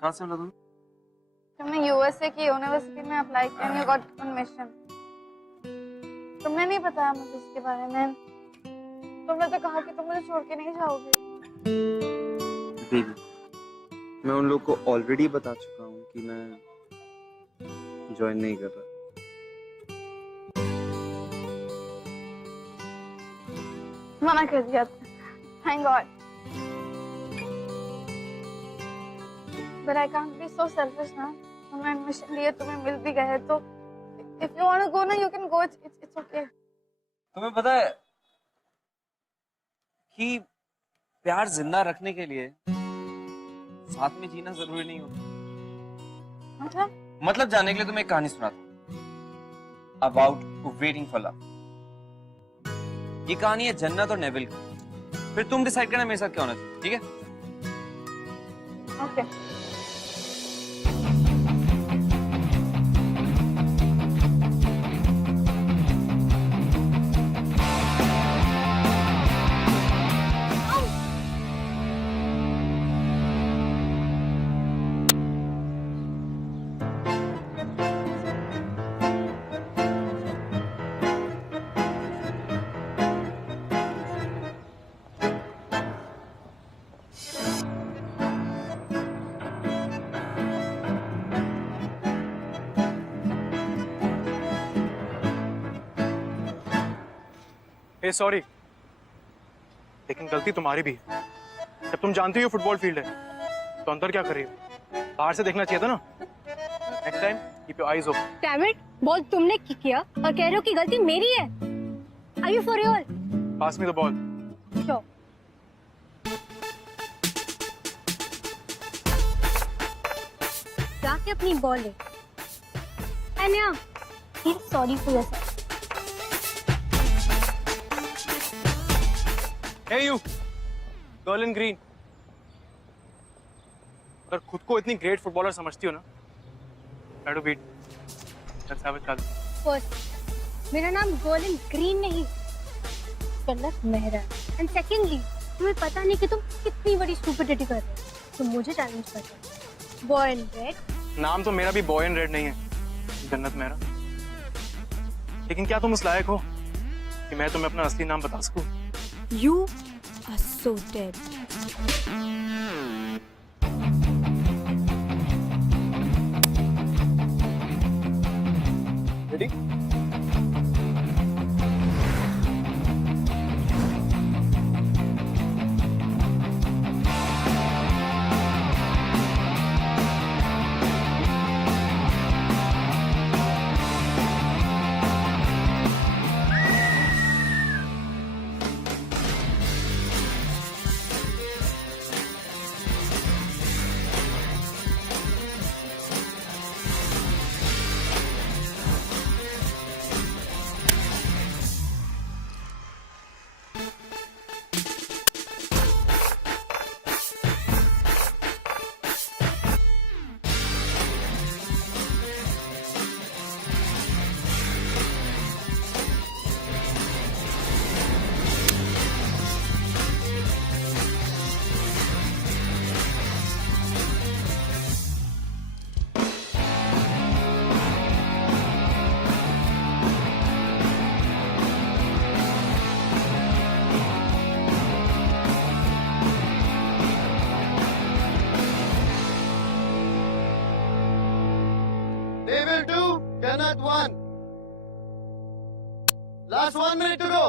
कहाँ से मिला तुम्हें? तुमने यूएसए की यूनिवर्सिटी में अप्लाई किया एंड यू गॉट परमिशन। तुमने नहीं बताया मुझे इसके बारे में। तुमने तो कहा कि तुम मुझे छोड़ के नहीं जाओगे। बेबी, मैं उन लोग को ऑलरेडी बता चुका हूँ कि मैं ज्वाइन नहीं कर रहा। मना कर दिया। Thank God. But I can't be so selfish ना। तुमने एडमिशन लिए, तुम्हें मिल भी गए तो if you want to go ना you can go, it's okay। तुम्हें पता है कि प्यार जिंदा रखने के लिए साथ में जीना जरूरी नहीं होता। मतलब जानने के लिए तुम्हें एक कहानी सुनाता हूँ अबाउट वेटिंग फॉर लव। ये कहानी है जन्नत और नेविल की। फिर तुम डिसाइड करना मेरे साथ क्या होना चाहिए, ठीक है? ओके। सॉरी, लेकिन गलती तुम्हारी भी है। जब तुम जानती हो फुटबॉल फील्ड है तो अंदर क्या कर रही हो? बाहर से देखना चाहिए था ना। Next time keep your eyes open. Damn it, ball तुमने किक किया और कह रहे हो कि गलती मेरी है। Are you for real? Pass me the ball. Sure. जाके अपनी बॉल ले। Anaya, sorry for yourself. Hey you, girl in green. अगर खुद को इतनी ग्रेट फुटबॉलर समझती हो ना, try to beat. Let's have a chat. First, मेरा नाम गोल्डन ग्रीन नहीं, जन्नत मेहरा। एंड सेकेंडली, तुम्हें पता नहीं कि तुम कितनी बड़ी स्टूपिडिटी कर रहे हो। तुम मुझे चैलेंज कर रहे हो। Boy in red. नाम तो मेरा भी बॉय इन रेड नहीं है, जन्नत मेहरा। लेकिन क्या तुम इस लायक हो कि मैं तुम्हें अपना असली नाम बता सकूं? You are so dead. Ready? Devil 2, Jannat 1. Last 1 minute to go.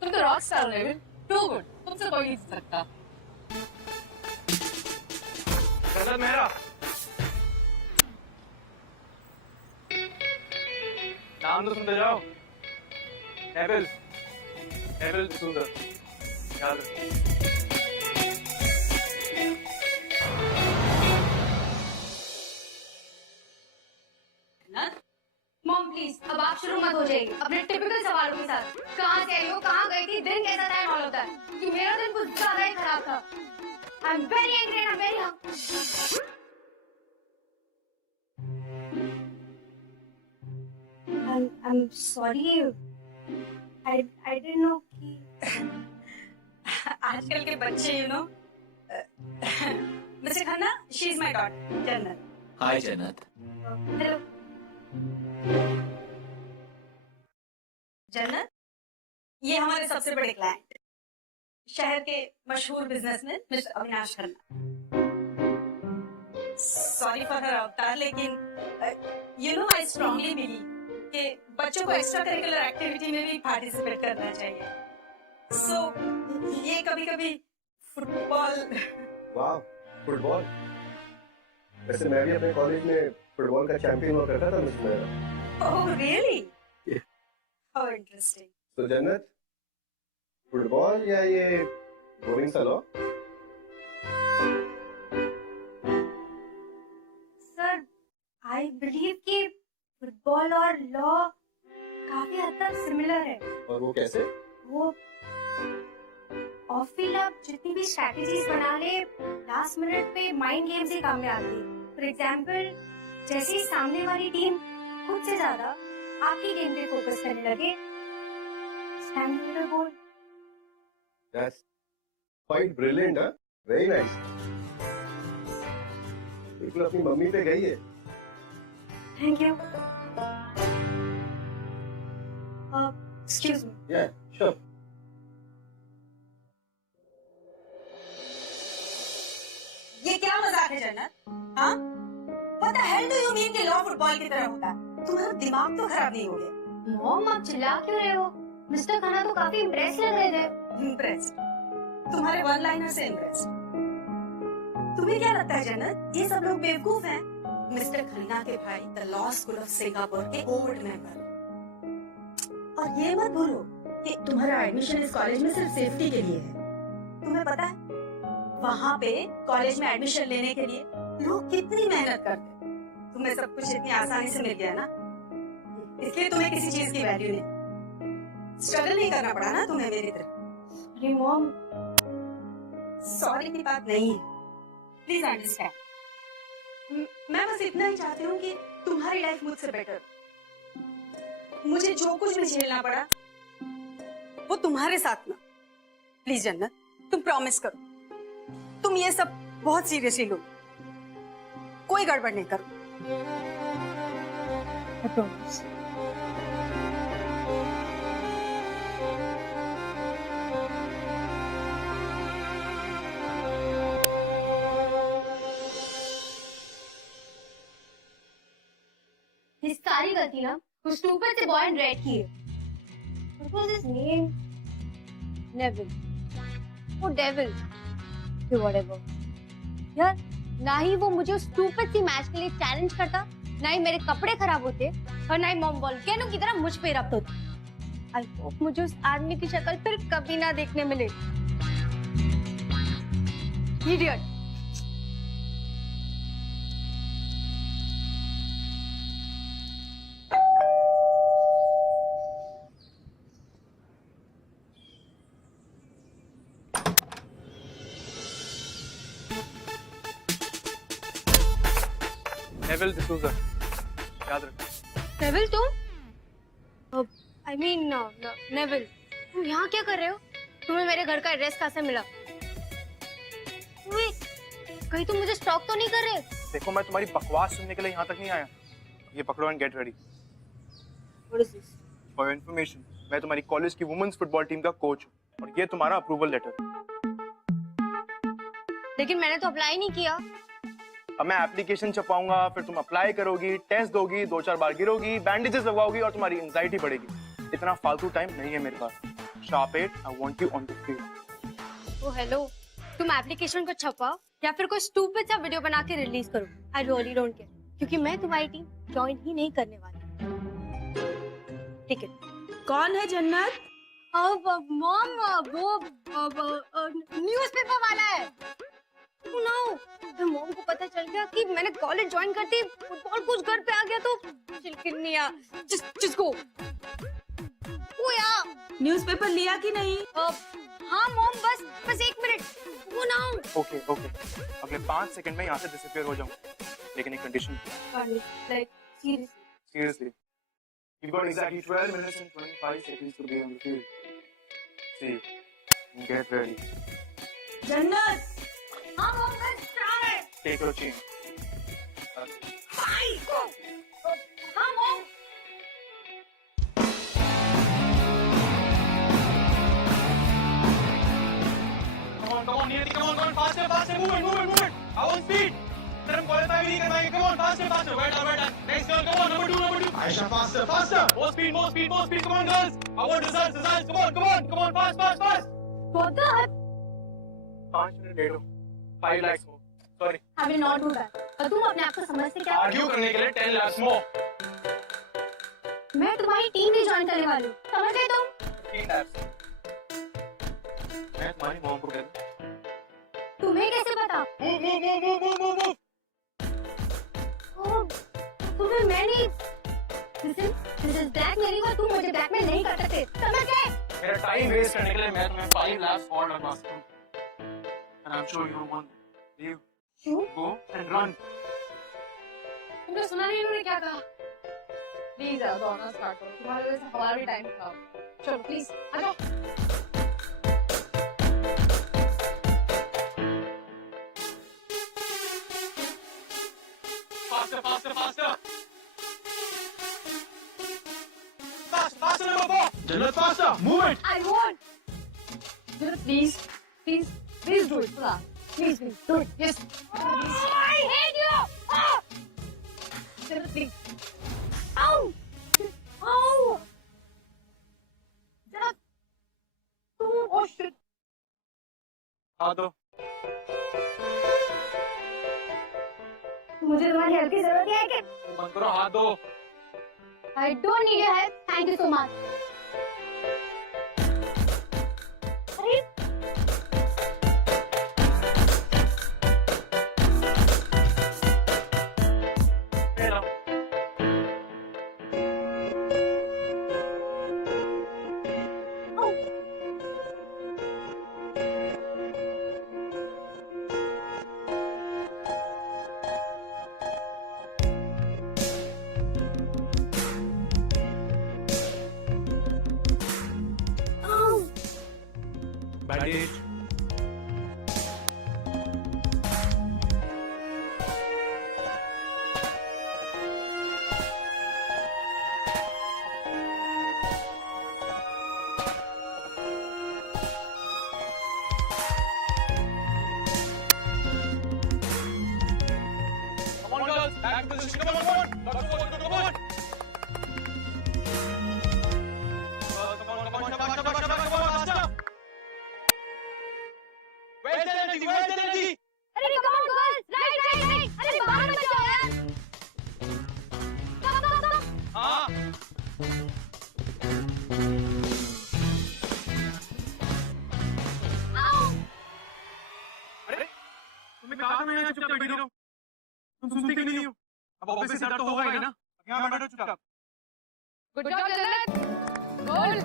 तुम तो रॉक स्टार हो, टू गुड। तुमसे कोई नहीं जीत सकता। जन्नत मेहरा, नाम तो सुनते जाओ। नेविल, नेविल सुंदर। याद रखो। मॉम प्लीज, अब आप शुरू मत हो जाइए अपने टिपिकल सवालों के साथ। कहाँ से आई हो, कहाँ गई थी, दिन कैसा था, मालूम होता है कि मेरा दिन कुछ ज्यादा ही खराब था। I am very angry and I am very I'm sorry. I didn't know कि आजकल के बच्चे mister Khanna, she is my daughter जन्नत। हाय जन्नत। हेलो जन्नत, ये हमारे सबसे बड़े क्लाइंट, शहर के मशहूर businessman mister Avinash Khanna. Sorry for her अवतार, लेकिन आई स्ट्रांगली बिलीव कि बच्चों को एक्स्ट्रा करिकुलर एक्टिविटी में भी पार्टिसिपेट करना चाहिए। सो ये कभी-कभी फुटबॉल। वाह, फुटबॉल। वैसे मैं भी अपने कॉलेज में फुटबॉल का चैंपियन हुआ करता था मिस मेरा। Oh really? Yeah. How interesting. तो जन्नत, फुटबॉल या ये बोरिंग सा लॉ? सर, आई बिलीव कि फुटबॉल और लॉ काफी हद तक सिमिलर है। और वो कैसे? वो ऑफ फील्ड आप जितनी भी स्ट्रैटेजीज बना ले, लास्ट मिनट पे माइंड गेम्स ही काम में आती है। फॉर एग्जांपल, जैसे ही सामने वाली टीम खुद से ज्यादा आपकी गेम पे फोकस करने लगे, stand goal. That's quite brilliant, huh? Very nice. बिल्कुल अपनी मम्मी पे गई है। Thank you. Excuse me. Yeah, sure. ये क्या मजाक है जन्नत? हाँ? What the hell do you mean कि लॉ फुटबॉल की तरह होता है? तुम्हारा दिमाग तो खराब नहीं हो गया? मॉम, आप चिल्ला क्यों रहे हो? मिस्टर खन्ना तो काफी इम्प्रेस लग रहे थे। इम्प्रेस्ड? तुम्हारे वन लाइनर से इम्प्रेस्ड? तुम्हें क्या लगता है जन्नत, ये सब लोग बेवकूफ हैं? मिस्टर खन्ना के भाई the law school of Singapore के बोर्ड मेंबर। और ये मत भूलो कि तुम्हारा एडमिशन इस कॉलेज में सिर्फ सेफ्टी के लिए है। तुम्हें पता है वहाँ पे कॉलेज में एडमिशन लेने के लिए लोग कितनी मेहनत करते हैं। तुम्हें सब कुछ इतनी आसानी से मिल गया ना, इसलिए तुम्हें किसी चीज की वैल्यू नहीं। स्ट्रगल नहीं करना पड़ा ना तुम्हें मेरी तरह। अरे मॉम, सॉरी की बात नहीं है, प्लीज अंडरस्टैंड। मैं बस इतना ही चाहती हूँ कि तुम्हारी लाइफ मुझसे बेटर। मुझे जो कुछ भी झेलना पड़ा वो तुम्हारे साथ ना। प्लीज जन्नत, तुम प्रॉमिस करो, तुम ये सब बहुत सीरियसली लो, कोई गड़बड़ नहीं करो। I promise. ये सारी गलती ना उस स्टूपिड से बॉय इन रेड की है। What was his name? Neville. वो डेविल कि whatever. यार, ना ही वो मुझे उस स्टूपिड सी मैच के लिए चैलेंज करता, ना ही मेरे कपड़े खराब होते, और ना ही मॉम वोल्केनो की तरह मुझ पे रब्त होती। आई होप मुझे उस आदमी की शक्ल फिर कभी ना देखने मिले। Idiot. नेविल डिसूजा, याद रखना। नेविल तुम? आई मीन नेविल, तुम यहाँ क्या कर रहे हो? तुम्हें मेरे घर का एड्रेस कहाँ से मिला? कहीं तुम मुझे स्टॉक तो नहीं कर रहे? देखो, मैं तुम्हारी बकवास सुनने के लिए यहाँ तक नहीं आया। ये पकड़ो and get ready. What is this? For your information, मैं तुम्हारी कॉलेज की वुमेन्स फुटबॉल टीम का कोच हूँ और ये तुम्हारा अप्रूवल लेटर। लेकिन मैंने तो अप्लाई नहीं किया। अब मैं एप्लीकेशन छपाऊंगा, फिर तुम अप्लाई करोगी, टेस्ट दोगी, 2-4 बार गिरोगी, बैंडेजेस लगवाओगी और तुम्हारी एंजाइटी बढ़ेगी। इतना फालतू टाइम नहीं है मेरे पास। Sharp it, I want you on the field. Oh hello, तुम एप्लीकेशन को छपाओ या फिर कोई स्टूपिड सा वीडियो बना के रिलीज करो। आई रियली डोंट केयर, क्योंकि मैं तुम्हारी टीम ज्वाइन ही नहीं करने वाली। ठीक है। कौन है जन्नत? मॉम, वो न्यूज़पेपर वाला है। मॉम को पता चल गया कि मैंने कॉलेज ज्वाइन करती फुटबॉल कुछ घर पे आ गया तो चिलकिनिया जिसको वो यार न्यूज़पेपर लिया कि नहीं? हाँ मॉम, बस 1 मिनट। वो ना ओके ओके, अगले 5 सेकंड में यहाँ से डिसअपियर हो जाऊँ, लेकिन एक condition. Like seriously seriously, You've got exactly 12 minutes and 25 seconds to be on the field. See, get ready. जन्नत, हम होंगे स्टार। Take your chain. हम हों। Come on, Niyati, come on, faster, move it. I want speed. Sir, हम qualify भी नहीं कर पाएंगे. Come on, faster. Well done. Next girl, come on, number two. Aisha, faster. More speed. Come on, girls. I want results. Come on, fast. What the heck? 5 minutes late हो. 5 lakhs more. Sorry. I will not do that. और तुम अपने आप को समझते क्या? Argue करने के लिए 10 lakhs more. मैं तुम्हारी टीम भी ज्वाइन करने वाली हूँ. समझ गए तुम? 3 lakhs. मैं तुम्हारी मॉम को कह दूँ. तुम्हें कैसे पता? Move. तुम्हें मैं नहीं. Listen, this is blackmailing और तुम मुझे ब्लैकमेल नहीं कर सकते. समझ गए? मेरा टाइम वेस्ट करने के लिए मैं तुम्हें 5 lakhs और लगवा सकता हूँ. And I'm sure you won't. Leave. Go and run. तुमने सुना नहीं उन्होंने क्या कहा? प्लीज यार दौड़ना स्टार्ट करो. तुम्हारे वजह से हमारा भी टाइम खराब. चलो प्लीज आ जाओ. Faster. Faster, number 4. Jannat, faster. Move it. I won't. Please do it. Please do it. Yes. I hate you. Please. Ow. Oh shit. हाँ दो. मुझे तुम्हारी हेल्प की जरूरत है कि? बंद करो, हाथ दो. I don't need your help. Thank you so much. अरे मेरा. Bandage. Come on, girls. Back to position. Come on. Come on. Faster. Where's the energy? अरे come on girls. Right. अरे बाहर मत जाओ यार. Come. हाँ. Ow. अरे तुम्हें कहा था मैं यहाँ चुपचाप बैठी रहूं. तुम सुनती क्यों नहीं हो? अब ऑफिस से डर तो होगा ही ना. यहाँ बैठो चुपचाप. Good job, Jannat. Goal.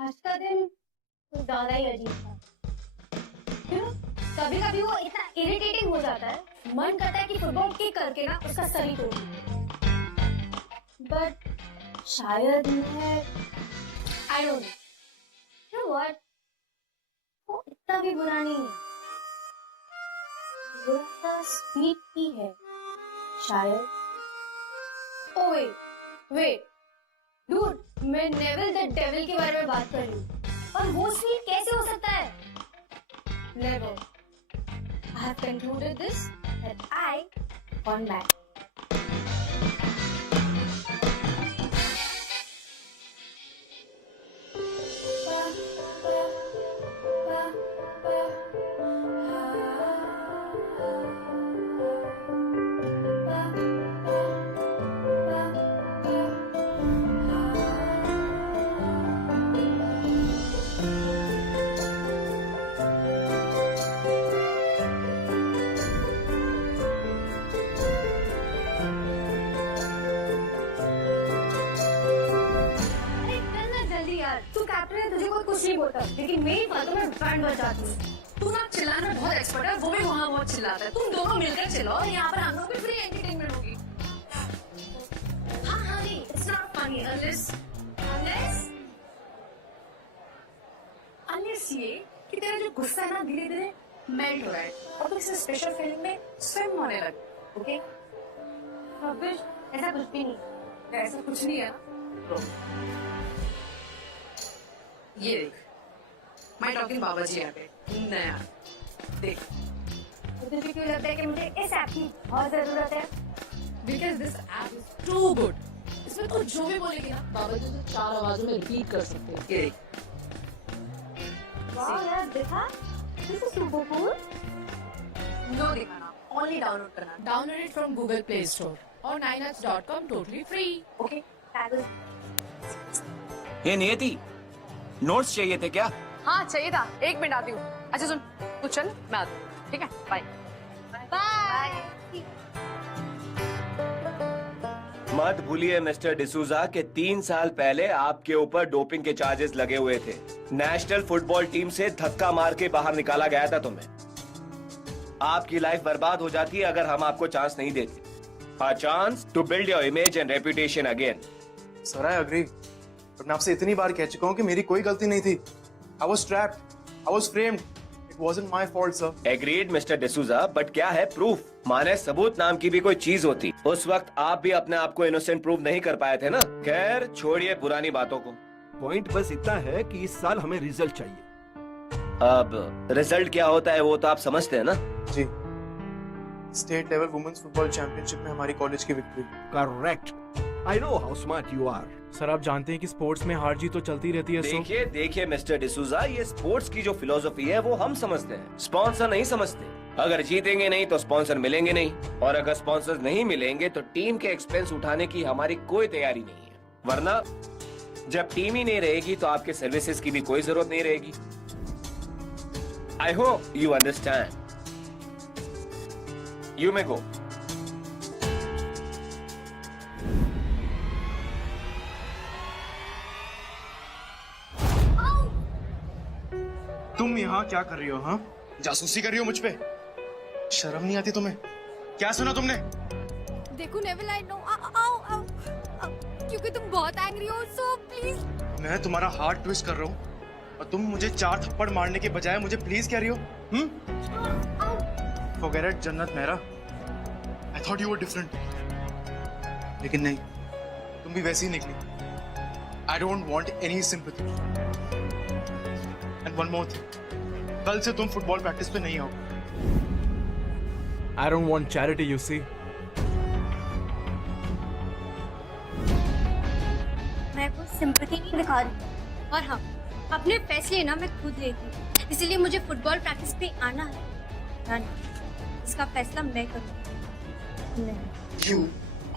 आज का दिन कुछ ज्यादा ही अजीब था. कभी वो इतना इरिटेटिंग हो जाता है, मन करता है कि फुटबॉल किक करके ना उसका सर ही तोड़ दूं. बट शायद मैं आई डोंट नो व्हाट, वो इतना भी बुरा नहीं है. बुरा सा स्पीड ही है शायद. Oh wait. Dude, मैं नेविल द डेविल के बारे में बात कर रही हूँ. और वो स्पीड कैसे हो सकता है? Never. I have concluded this that I Gone back. लेकिन मेरी बातों में बैंड बजाती है। तू ना चिल्लाने में बहुत एक्सपर्ट है, वो भी वहाँ बहुत चिल्लाता है। तुम दोनों मिलकर चिल्लाओ, यहाँ पर हम लोग भी फ्री एंटरटेनमेंट होगी। हाँ हाँ नहीं, it's not funny unless ये कि तेरा जो गुस्सा है ना धीरे धीरे मेल्ट हो रहा है और तुम इस स्पेशल फीलिंग में स्विम होने लगे, ओके? रबिश, ऐसा कुछ भी नहीं। ऐसा कुछ नहीं है ना। ये देख, माय टॉकिंग बाबा जी यहाँ पे नया देख। तो तुझे क्यों लगता है कि मुझे इस ऐप की बहुत जरूरत है? Because this app is too good. इसमें तो जो भी बोलेगी ना बाबा जी तो 4 आवाजों में रिपीट कर सकते हैं। ये देख। वाह यार, देखा? This is super cool. No दिखाना, ओनली डाउनलोड करना। Download it from Google Play Store और 9x.com टोटली फ्री, ओके? ये नियति, नोट्स चाहिए थे क्या? हाँ चाहिए था, 1 मिनट आती हूँ। अच्छा सुन, तू चल, मैं आती हूँ, ठीक है? Bye bye. मत भूलिए मिस्टर डिसूजा कि 3 साल पहले आपके ऊपर डोपिंग के चार्जेस लगे हुए थे। नेशनल फुटबॉल टीम से धक्का मार के बाहर निकाला गया था तुम्हें। आपकी लाइफ बर्बाद हो जाती अगर हम आपको चांस नहीं देते। A chance to build your image and reputation again. Sir I agree, but मैं आपसे इतनी बार कह चुका हूँ कि मेरी कोई गलती नहीं थी। I was trapped, I was framed. It wasn't my fault, sir. Agreed, mister D'Souza, but क्या है प्रूफ? माने सबूत नाम की भी कोई चीज होती। उस वक्त आप भी अपने आप को इनोसेंट प्रूव नहीं कर पाए थे ना। खैर छोड़िए पुरानी बातों को। पॉइंट बस इतना है कि इस साल हमें रिजल्ट चाहिए। अब रिजल्ट क्या होता है वो तो आप समझते हैं ना। जी, state level women's football championship में हमारी कॉलेज की victory. Correct. I know how smart you are. Sir आप जानते हैं कि स्पोर्ट्स में हार जीत तो चलती रहती है। देखिए देखिए मिस्टर डिसूजा, ये स्पोर्ट्स की जो फिलोसफी है वो हम समझते हैं, स्पॉन्सर नहीं समझते। अगर जीतेंगे नहीं तो स्पॉन्सर मिलेंगे नहीं, और अगर स्पॉन्सर नहीं मिलेंगे तो टीम के एक्सपेंस उठाने की हमारी कोई तैयारी नहीं है। वरना जब टीम ही नहीं रहेगी तो आपके सर्विसेज की भी कोई जरूरत नहीं रहेगी। I hope you understand. You may go. तुम यहाँ क्या कर रही हो? हाँ, जासूसी कर रही हो मुझ पे? शर्म नहीं आती तुम्हें? क्या सुना तुमने? देखो नेविल, आई नो, आओ क्योंकि तुम बहुत एंग्री हो, सो प्लीज। मैं तुम्हारा हार्ट ट्विस्ट कर रहा हूँ और तुम मुझे 4 थप्पड़ मारने के बजाय मुझे प्लीज कह रही हो? Forget it Jannat Mehra, I thought you were different, लेकिन नहीं, तुम भी वैसी ही निकली। I don't want any sympathy. And one more thing, कल से तुम फुटबॉल प्रैक्टिस पे नहीं आओ। I don't want charity, you see. मैं कोई सिंपैथी नहीं दिखा रही, और हाँ, अपने फैसले ना मैं खुद लेती हूँ, इसीलिए मुझे फुटबॉल प्रैक्टिस पे आना है या नहीं, इसका फैसला मैं करूँगी। नहीं। You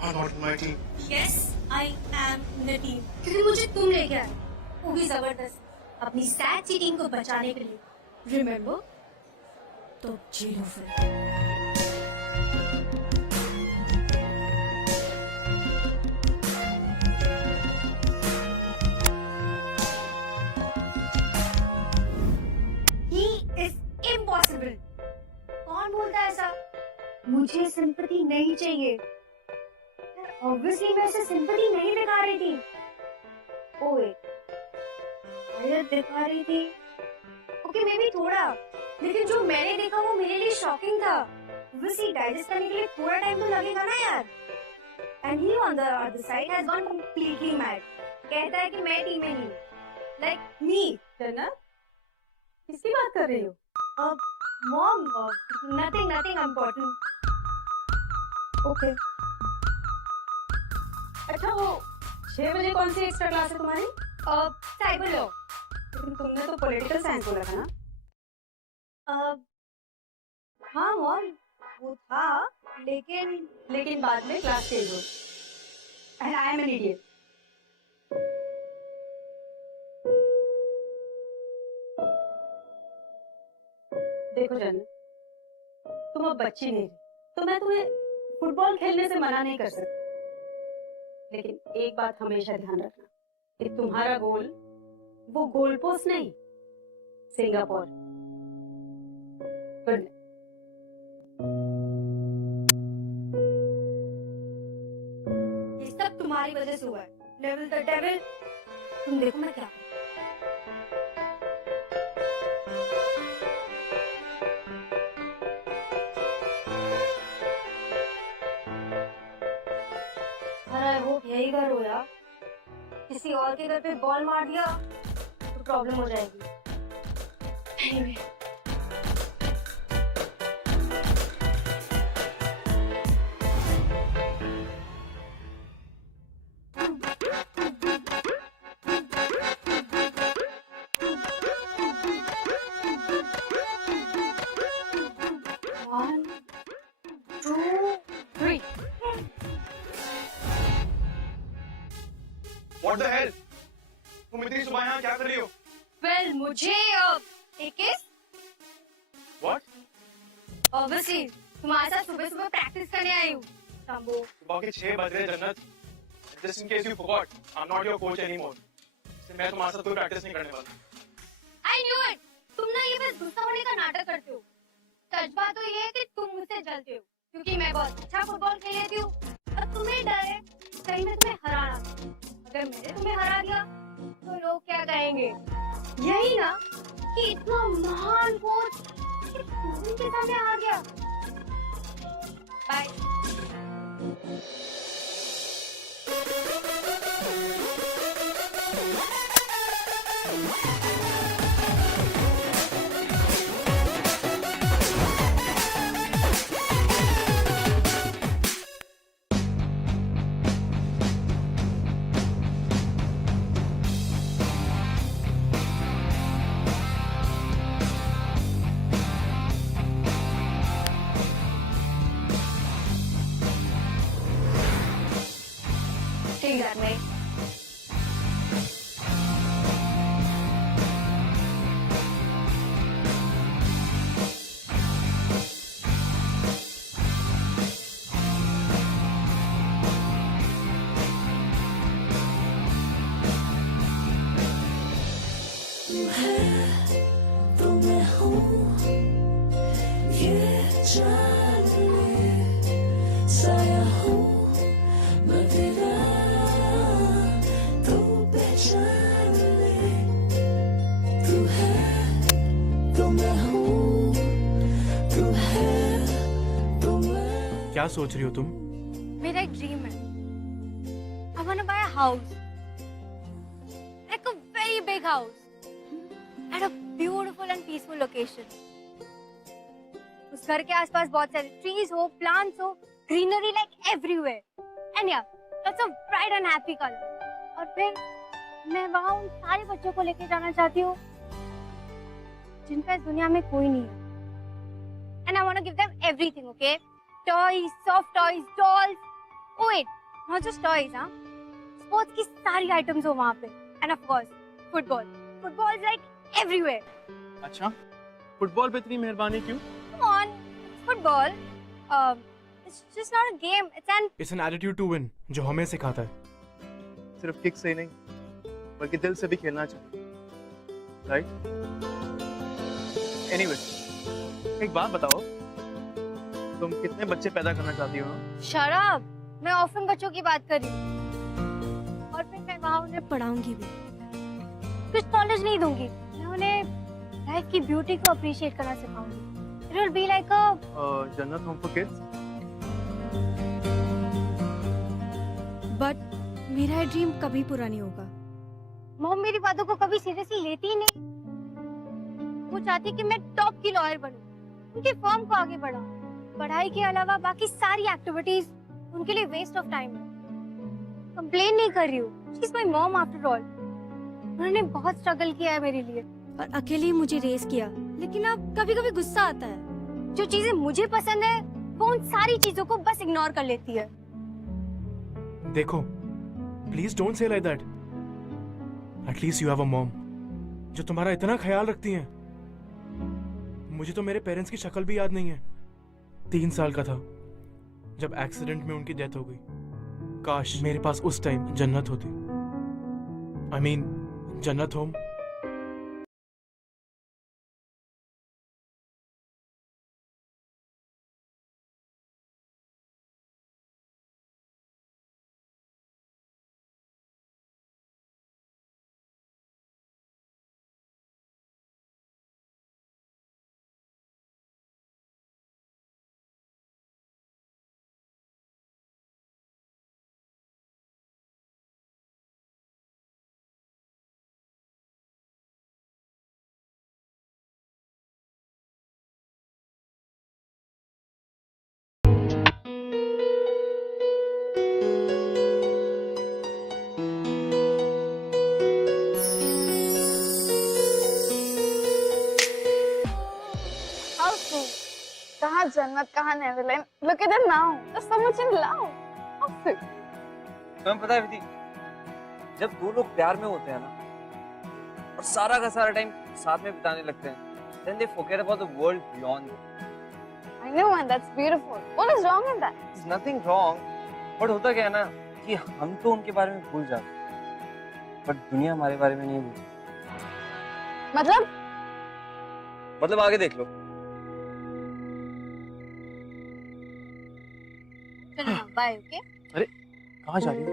are not my team. Yes, I am the team. क्योंकि मुझे तुम लेके आए, वो भी जबरदस्त, अपनी सैड सी टीम को बचाने के लिए। Remember? तो जीरो फिर। He is impossible. कौन बोलता है ऐसा? मुझे सिंपैथी नहीं चाहिए। ऑब्वियसली मैं उसे सिंपैथी नहीं दिखा रही थी। ओए, शायद दिखा रही थी। ओके, मे बी थोड़ा, लेकिन जो मैंने देखा वो मेरे लिए शॉकिंग था। ऑब्वियसली डाइजेस्ट करने के लिए थोड़ा टाइम तो लगेगा ना यार। And he on the other side has gone completely mad. कहता है कि मैं टीम में नहीं, लाइक मी। जन्नत, किसकी बात कर रही हो? Mom, nothing important. ओके। अच्छा, वो 6 बजे कौन सी एक्स्ट्रा क्लास है तुम्हारी? Cyber law. लेकिन तुमने तो पॉलिटिकल साइंस बोला था ना? हाँ मॉम, वो था, लेकिन बाद में क्लास चेंज हो। And I am an idiot. देखो जन्नत, तुम अब बच्ची नहीं रही, तो मैं तुम्हें फुटबॉल खेलने से मना नहीं कर सकती, लेकिन एक बात हमेशा ध्यान रखना कि तुम्हारा गोल वो गोल पोस्ट नहीं, सिंगापुर। गुड। ये सब तुम्हारी वजह से हुआ है। Devil the devil. तुम देखो मैं क्या आई होप यही घर हो यार। किसी और के घर पे बॉल मार दिया तो प्रॉब्लम हो जाएगी। Anyway. One, two, three. What the hell? तुम इतनी सुबह यहाँ क्या कर रही हो? Well, मुझे एक किस What? ऑब्वियसली तुम्हारे साथ सुबह सुबह प्रैक्टिस करने आई हूँ। शंभू, सुबह के 6 बज रहे जन्नत। Just in case you forgot, I'm not your coach anymore. इसलिए मैं तुम्हारे साथ कोई प्रैक्टिस नहीं करने वाला। I knew it. तुम ना ये बस गुस्सा होने का नाटक करते हो। सच बात तो ये है कि तुम मुझसे जलते हो क्योंकि मैं बहुत अच्छा फुटबॉल खेल लेती हूँ और तुम्हें डर है कहीं मैं तुम्हें हरा ना दूं। अगर मैंने तुम्हें हरा दिया तो लोग क्या कहेंगे? यही ना कि इतना महान कोच के सामने हार गया। बाय। ठीक है मैं क्या सोच रही हो तुम? मेरा एक ड्रीम है। I want to buy a house, like a very big house, at a beautiful and peaceful location. उस घर के आसपास बहुत सारे trees हो, plants हो, greenery like everywhere, and yeah, lots of bright and happy color. और फिर मैं वहाँ उन सारे बच्चों को लेके जाना चाहती हूँ जिनका इस दुनिया में कोई नहीं है. And I want to give them everything, okay? Toys, soft toys, dolls. Oh wait, not just toys, huh? Sports की सारी items हो वहाँ पे. And of course, football. Football is like everywhere. अच्छा, फुटबॉल पे इतनी मेहरबानी क्यों? Come on, football. It's just not a game. It's an attitude to win, जो हमें सिखाता है. सिर्फ किक से ही नहीं, बल्कि दिल से भी खेलना चाहिए. Right? Anyway, एक बात बताओ, तुम कितने बच्चे पैदा करना चाहती हो? शराब. मैं ऑफन बच्चों की बात कर रही हूँ. और फिर मैं वहाँ उन्हें पढ़ाऊंगी भी. कुछ नॉलेज नहीं दूंगी. मैं उन्हें लाइफ की ब्यूटी को अप्रिशिएट करना सिखाऊंगी. It will be like a जन्नत होम फॉर किड्स. बट मेरा ड्रीम कभी पूरा नहीं होगा. मॉम मेरी बातों को कभी सीरियसली लेती ही नहीं. वो चाहती कि मैं टॉप की लॉयर बनूं, उनकी फर्म को आगे बढ़ाऊं. पढ़ाई के अलावा बाकी सारी एक्टिविटीज उनके लिए वेस्ट ऑफ टाइम है. कंप्लेन नहीं कर रही हूँ. She is my mom after all. उन्होंने बहुत स्ट्रगल किया है मेरे लिए और अकेले ही मुझे रेस किया. लेकिन अब कभी कभी गुस्सा आता है. जो चीजें मुझे पसंद है वो उन सारी चीजों को बस इग्नोर कर लेती है. देखो, please don't say like that. At least you have a mom जो तुम्हारा इतना ख्याल रखती हैं. मुझे तो मेरे पेरेंट्स की शक्ल भी याद नहीं है. 3 साल का था जब एक्सीडेंट में उनकी डेथ हो गई. काश मेरे पास उस टाइम जन्नत होती. I mean, जन्नत होम जन्नत कहाँ Netherland. Look at it now. There's so much in love. Perfect. तुम्हें पता है विधि, जब दो लोग प्यार में होते हैं ना और सारा का सारा टाइम साथ में बिताने लगते हैं, then they forget about the world beyond. I know, and that's beautiful. What is wrong in that? There's nothing wrong. But होता क्या है ना कि हम तो उनके बारे में भूल जाते हैं, but दुनिया हमारे बारे में नहीं भूलती. मतलब आगे देख लो. चलो बाय. ओके, अरे कहाँ जा रही हो?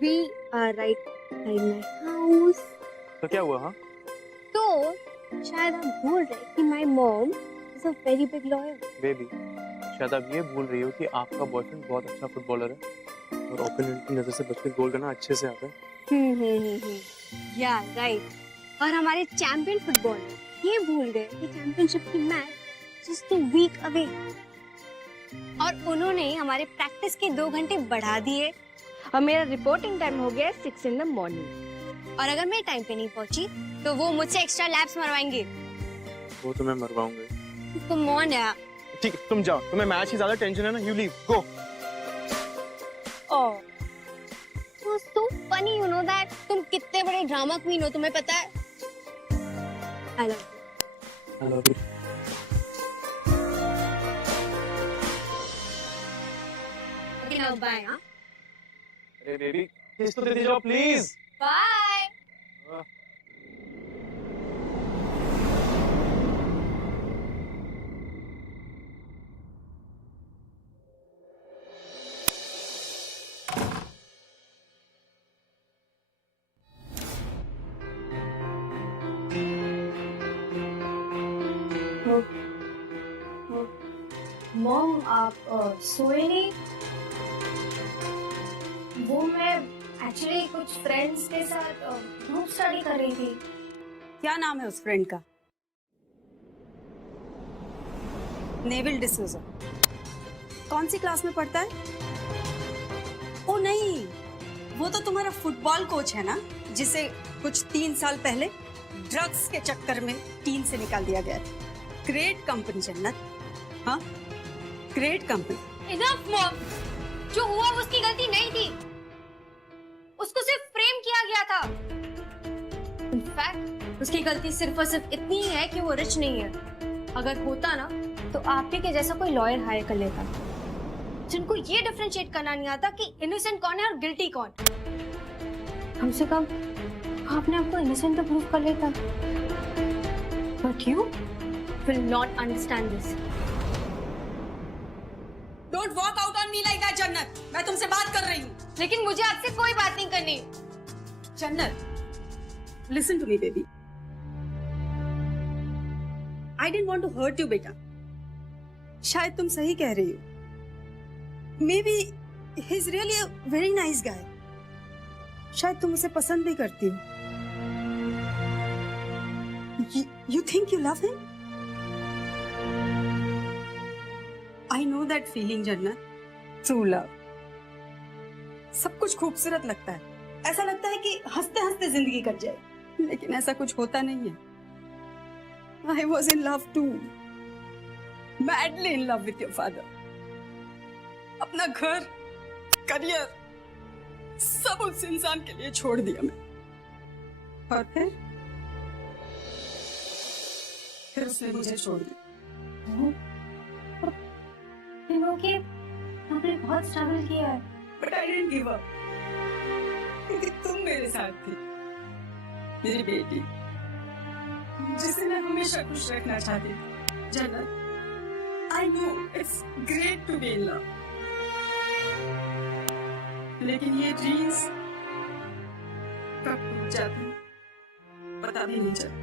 We are right by my house. तो क्या हुआ? हाँ, तो शायद आप भूल रहे कि my mom is a very big lawyer. Baby शायद आप ये भूल रही हो कि आपका बॉयफ्रेंड बहुत अच्छा फुटबॉलर है और ओपोनेंट की नजर से बच के गोल करना अच्छे से आता है. या राइट. और हमारे चैंपियन फुटबॉलर ये भूल गए कि चैंपियनशिप की match just a week away. और उन्होंने हमारे प्रैक्टिस के 2 घंटे बढ़ा दिए और मेरा रिपोर्टिंग टाइम हो गया 6 in the morning. और अगर मैं टाइम पे नहीं पहुंची तो वो मुझसे एक्स्ट्रा लैप्स मरवाएंगे. वो तो मैं मरवाऊंगा. कम ऑन यार. ठीक है, तुम जाओ. तुम्हें मैच की ज्यादा टेंशन है ना. You leave, go. Oh, so funny, you know that. तुम कितने बड़े ड्रामा क्वीन हो, तुम्हें पता है. I love you. I love you. Okay, now bye, हाँ. अरे बेबी किस तो दे दीजिए प्लीज. Bye. मॉम आप सोए नहीं? वो मैं एक्चुअली कुछ फ्रेंड्स के साथ ग्रुप स्टडी कर रही थी. क्या नाम है उस फ्रेंड का? नेविल डिसूजा. कौन सी क्लास में पढ़ता है? ओ नहीं, वो तो तुम्हारा फुटबॉल कोच है ना, जिसे कुछ 3 साल पहले ड्रग्स के चक्कर में टीम से निकाल दिया गया. ग्रेट कंपनी जन्नत. हाँ, ग्रेट कंपनी. Enough mom. जो हुआ वो उसकी गलती नहीं थी. उसको सिर्फ फ्रेम किया गया था. इनफैक्ट उसकी गलती सिर्फ और सिर्फ इतनी ही है कि वो रिच नहीं है. अगर होता ना तो आप ही के जैसा कोई लॉयर हायर कर लेता जिनको ये डिफरेंशिएट करना नहीं आता कि इनोसेंट कौन है और गिल्टी कौन. कम से कम आपने आपको इनोसेंट तो प्रूव कर लेता. But you will not understand this. Don't walk out on me like that जन्नत. मैं तुमसे बात कर रही हूँ. लेकिन मुझे आपसे कोई बात नहीं करनी. Jannat, listen to me baby. I didn't want to hurt you बेटा. शायद तुम सही कह रही हो. Maybe he is really a very nice guy. शायद तुम उसे पसंद भी करती हो. You think you love him? I know that feeling Jannat. True love. सब कुछ खूबसूरत लगता है. ऐसा लगता है कि हंसते हंसते जिंदगी कट जाए, लेकिन ऐसा कुछ होता नहीं है. I was in love too. Madly in love with your father. अपना घर, करियर, सब उस इंसान के लिए छोड़ दिया मैं. और फिर उसने मुझे छोड़ दिया. कि आपने बहुत स्ट्रगल किया है. But I didn't give up. क्योंकि तुम मेरे साथ थी, मेरी बेटी, जिसे मैं हमेशा खुश रखना चाहती थी. जन्नत, I know it's great to be in love. लेकिन ये ड्रीम्स कब टूट जाती पता भी नहीं चलता.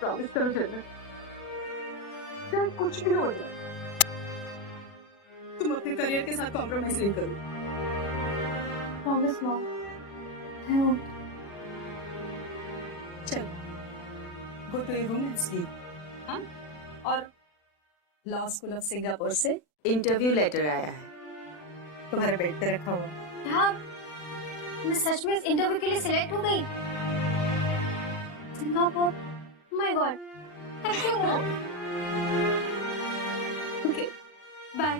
प्रॉमिस करो जन्नत, चाहे कुछ भी हो जाए, तुम अपने करियर के साथ कॉम्प्रोमाइज नहीं करो. Promise mom. चल, go to your room and sleep. हाँ? और लॉ स्कूल ऑफ सिंगापुर से इंटरव्यू लेटर आया है, तुम्हारे बेड पे रखा हुआ है. क्या मैं सच में इस इंटरव्यू के लिए सिलेक्ट हो गई? Singapore, my god, thank you. Okay bye.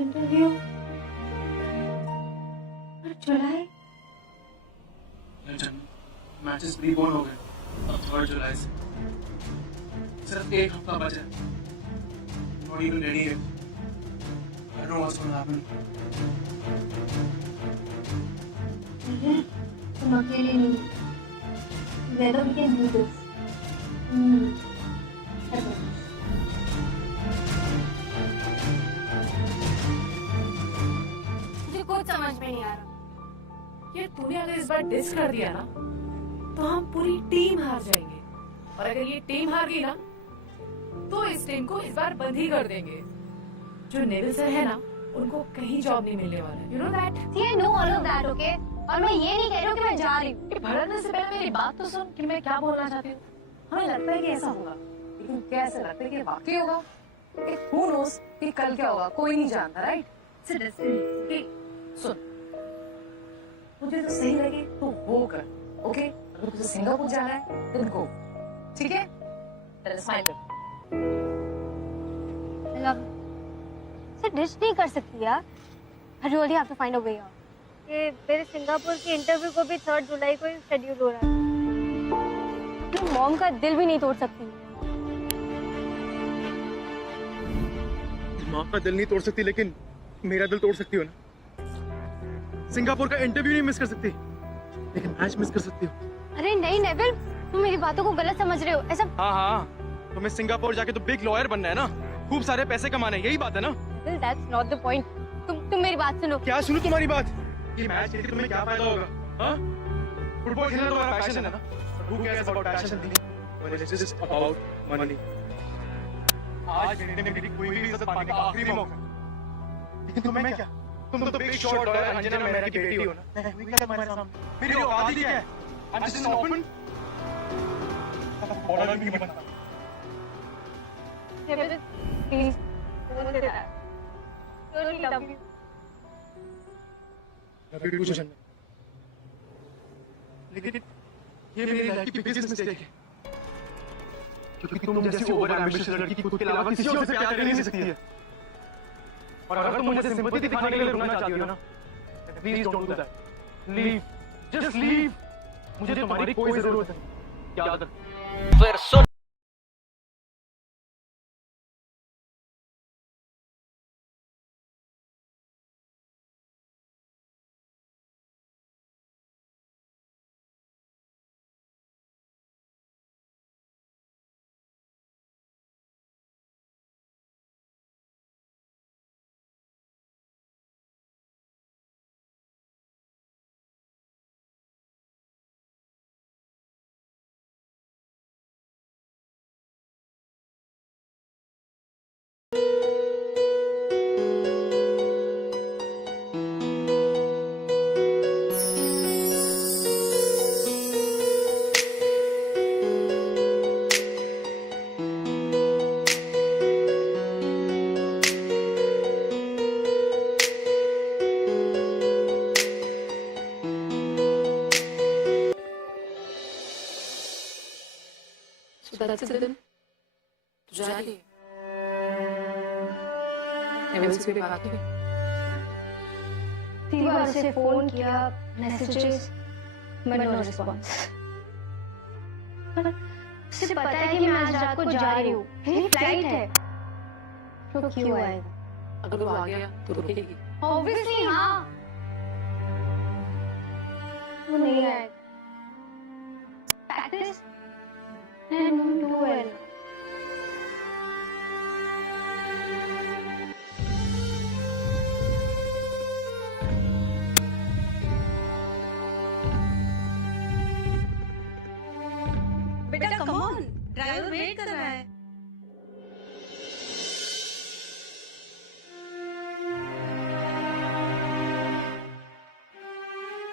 Interview July, matches prepone हो गए, अब 3 जुलाई से सिर्फ 1 हफ्ता बचा है। Not even ready yet. I don't know what's going to happen. तुम अकेले नहीं, together we can do this. मुझे कुछ समझ में नहीं आ रहा। ये तूने अगर इस बार डिस कर दिया ना तो हम पूरी टीम हार जाएंगे, और अगर ये टीम हार गई ना तो इस टीम को इस बार बंद ही कर देंगे। जो नेविल सर है ना, उनको कहीं जॉब नहीं मिलने वाला है, you know that. See, I know all of that, okay? और मैं ये नहीं कह रही हूँ कि मैं जा रही हूँ। भड़कने से पहले मेरी बात तो सुन कि मैं क्या बोलना चाहती हूँ। हमें लगता है कि ऐसा होगा, लेकिन कैसे लगता है कि वाकई होगा? Who knows कि कल क्या होगा, कोई नहीं जानता, राइट? सुन, मुझे तो सही लगे तो वो कर, ओके? अगर तुझे सिंगापुर जाना है तो गो, ठीक है? चल स्माइल कर। से डिश नहीं कर सकती यार। I really have to find a way out. ये मेरे सिंगापुर की इंटरव्यू को भी 3 जुलाई को ही शेड्यूल हो रहा है। तुम मॉम का दिल भी नहीं तोड़ सकती। माँ का दिल नहीं तोड़ सकती, लेकिन मेरा दिल तोड़ सकती हो ना। सिंगापुर का इंटरव्यू नहीं मिस कर सकती, लेकिन मैच मिस कर सकती हो। अरे नहीं नेविल, तुम मेरी बातों को गलत समझ रहे हो। ऐसा हाँ, तुम्हें सिंगापुर जाके तो बिग लॉयर बनना है ना, खूब सारे पैसे कमाने, यही बात है ना। That's not the point. तुम मेरी बात सुनो। क्या सुनो तुम्हारी बात? ये मैच खेल के तुम्हें क्या फायदा होगा? हाँ? फुटबॉल खेलना तुम्हारा पैशन है ना? Who cares about passion when it's just about money? आज मेरे मेरी कोई भी इज्जत पाने का आखिरी मौका है। लेकिन तुम्हें क्या? तुम तो बिग शॉट और अंजना मेहरा की बेटी हो ना? मैं क्या तुम्हारे सामने? मेरी औकात ही क्या है? I'm just an orphan. Bowler भी नहीं बनता। Please, don't say that. Really love you. Love you too, Janna. लेकिन ये मेरी लाइफ की बिगेस्ट मिस्टेक है, क्योंकि तुम जैसी ओवर एम्बिशियस लड़की खुद के अलावा किसी और से प्यार कर नहीं सकती है। और अगर तुम मुझे सिंपैथी दिखाने के लिए रुकना चाहती हो ना, please don't do that. Leave, just leave. मुझे तुम्हारी कोई जरूरत नहीं, याद रख। फिर सुन that's it then. तू जा रही है? नेविल से भी बात की? 3 बार से फोन किया, मैसेजेस, बट नो रिस्पॉन्स। उसे पता है कि मैं आज रात को जा रही हूँ, मेरी फ्लाइट है, तो क्यों आएगा? अगर वो आ गया तो रुकेगी? ऑब्वियसली हाँ, वो नहीं आएगा। Practice and do well. बेटा कम ऑन, ड्राइवर वेट कर रहा है।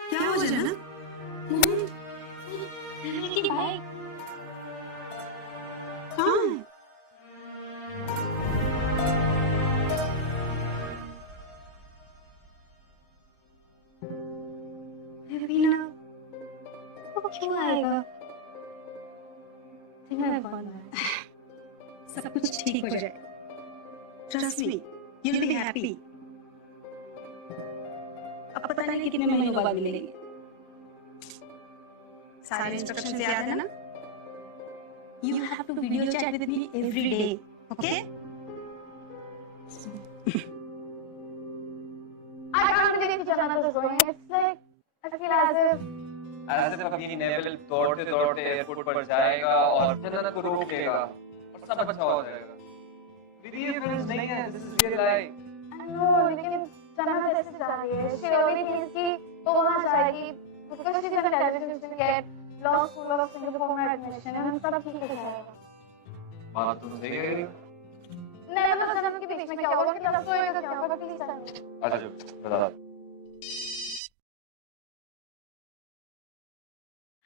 क्या हो जाना? क्यों आएगा? मैं बनना है। सब कुछ ठीक हो जाए। Trust me, you'll be happy. अब पता नहीं कितने महीनों बाद मिलेंगे। सारे इंस्ट्रक्शंस याद है ना? You have to video chat with me every day, okay? I can't believe Jannat is going. It's like I feel as if ऐसे कभी नेवल दौड़ते दौड़ते एयरपोर्ट पर जाएगा और जन्नत को रोक लेगा और सब अच्छा हो जाएगा। वीडियो फिल्म्स नहीं है, this is real life. I know, लेकिन जन्नत ऐसे जा रही है। She really thinks कि वो वहाँ जाएगी because she's intelligent, she's gonna get law school of Singapore में admission and सब ठीक हो जाएगा। बात तो सही कह रही हो। नहीं मतलब जन्नत के बीच में क्या होगा कि लव स्टोरी का क्या होगा प्लीज टेल मी। अच्छा जो बता।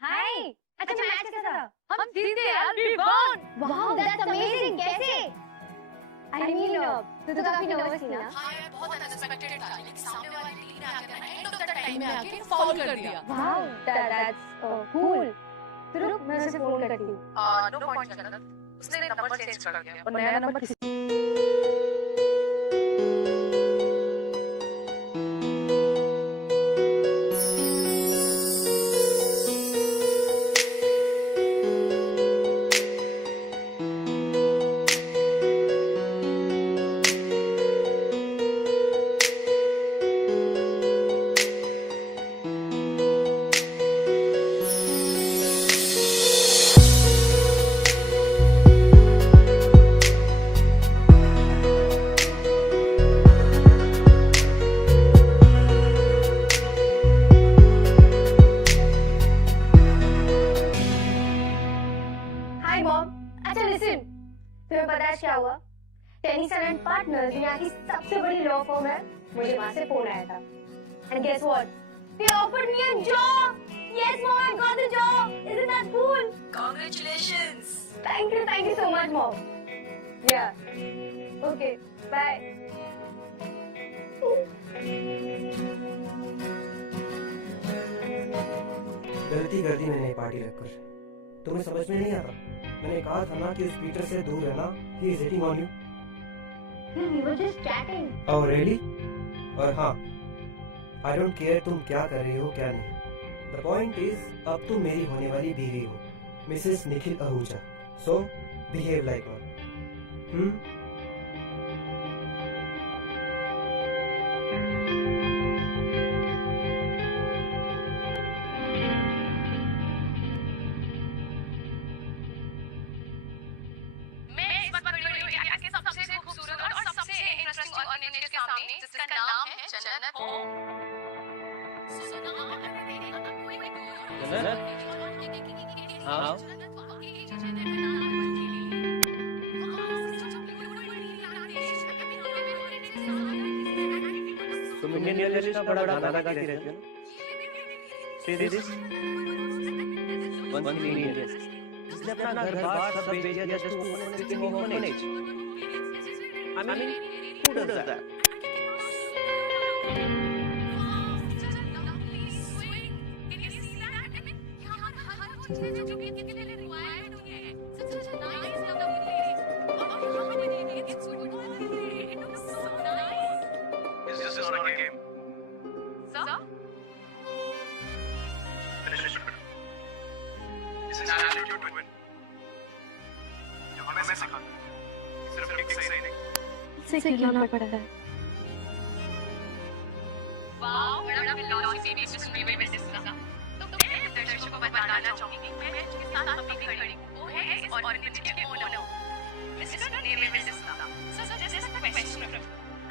हाय, अच्छा मैच कैसा था? हम जीत गए यार, we won! Wow, that's amazing! कैसे? I mean, तू तो काफी नर्वस थी ना? हाँ यार, बहुत अनएक्सपेक्टेड था, लेकिन सामने वाली टीम ने आकर ना एंड ऑफ द टाइम में आके फाउल कर दिया। Wow, that's cool. तो रुक, मैं उसे फोन करती हूँ। नो पॉइंट जन्नत, उसने नंबर चेंज कर दिया और नया नंबर किसी हाय मॉम, अच्छा लिसन, तुम्हें पता है क्या हुआ? टेनिसन एंड पार्टनर्स यहाँ की सबसे बड़ी लॉ फर्म है, मुझे वहाँ से फोन आया था। And guess what? They offered me a job. Yes, mom, I got the job. Isn't that cool? Congratulations. Thank you so much, mom. Yeah. Okay, bye. गलती कर दी मैंने पार्टी रखकर। तुम्हें समझ में नहीं आता? मैंने कहा था ना कि उस पीटर से दूर रहना। He is hitting on you. We were just chatting. Oh really? और हाँ, I don't care तुम क्या कर रही हो क्या नहीं। The point is, अब तुम मेरी होने वाली बीवी हो, Mrs Nikhil Ahuja. So behave like one. मैं इस वक्त खड़ी हूँ इंडिया के सबसे खूबसूरत और सबसे इंटरेस्टिंग ऑर्गेनाइजेशन के सामने जिसका नाम है जन्नत हो। जन्नत? हाँ? तुम इंडियन रियलिस्ट का बड़ा गाना गाती रहती हो ना? See this? One Indian guest. इसने अपना घर बार सब बेच दिया just to open a freaking orphanage. I mean, who does that? It's just not a game. Finish it. It's an attitude to win. जो हमें सिखाता है, सिर्फ एक सही नहीं। इसे खिलाना पड़ता है। वाओ, बड़ा फिलॉसफी भी इसमें भी डिस्कस। तो मैं दर्शकों को बताना चाहूंगी कि मैं जिसके साथ अभी खड़ी हूँ वो है इस ऑर्गेनाइजेशन के ओनर मिस्टर नेवल डिस्का। So just a question.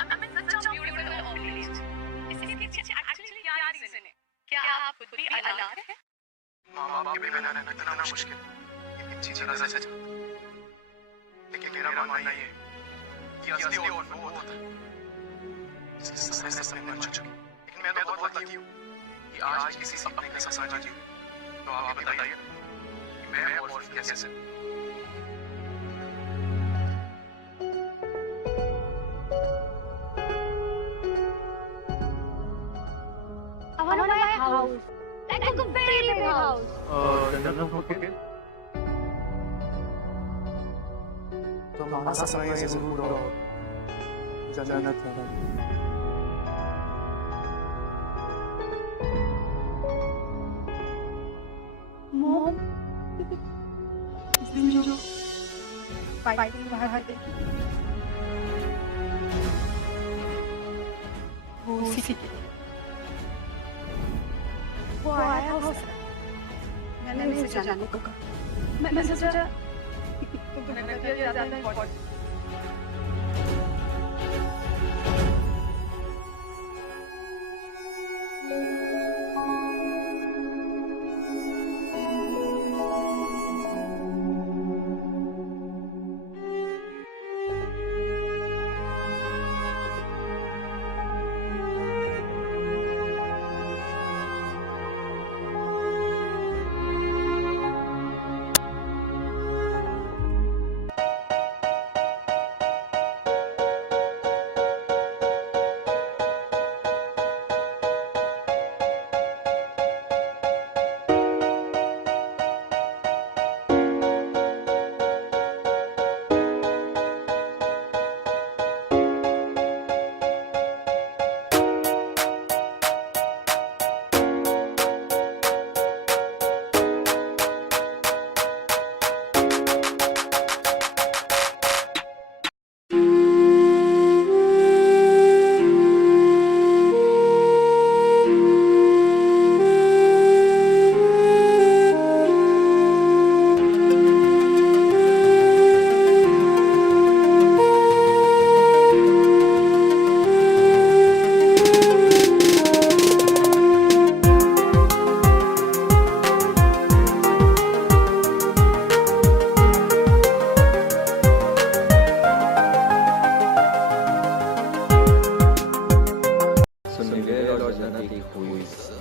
I mean such a beautiful organisation. इसके पीछे एक्चुअली क्या रीजन है? क्या आप खुद भी अनाथ हैं? माँ बाप के बिना रहना इतना मुश्किल, इतनी जगह से चाहता। लेकिन मेरा मानना ये कि असली और वो होता है जिससे समय से समय मर चुकी। लेकिन मैं तो बहुत लकी हूँ कि आज किसी सपने का सपना जी। तो आप ही बताइए कि मैं और कैसे? I want to buy a house like a very big house. तुम हमारा समय जरूर हो जन्नत है Mom, इस दिन जो फाइटिंग बाहर देखी वो उसी के लिए। वो आया हो मैंने उसे जाने को कहा। मैं सोचा तुम्हें लगा ज्यादा इम्पोर्टेंट।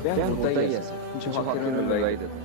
ब्याह होता ही ऐसा जो आखिर में लड़ाई देता है।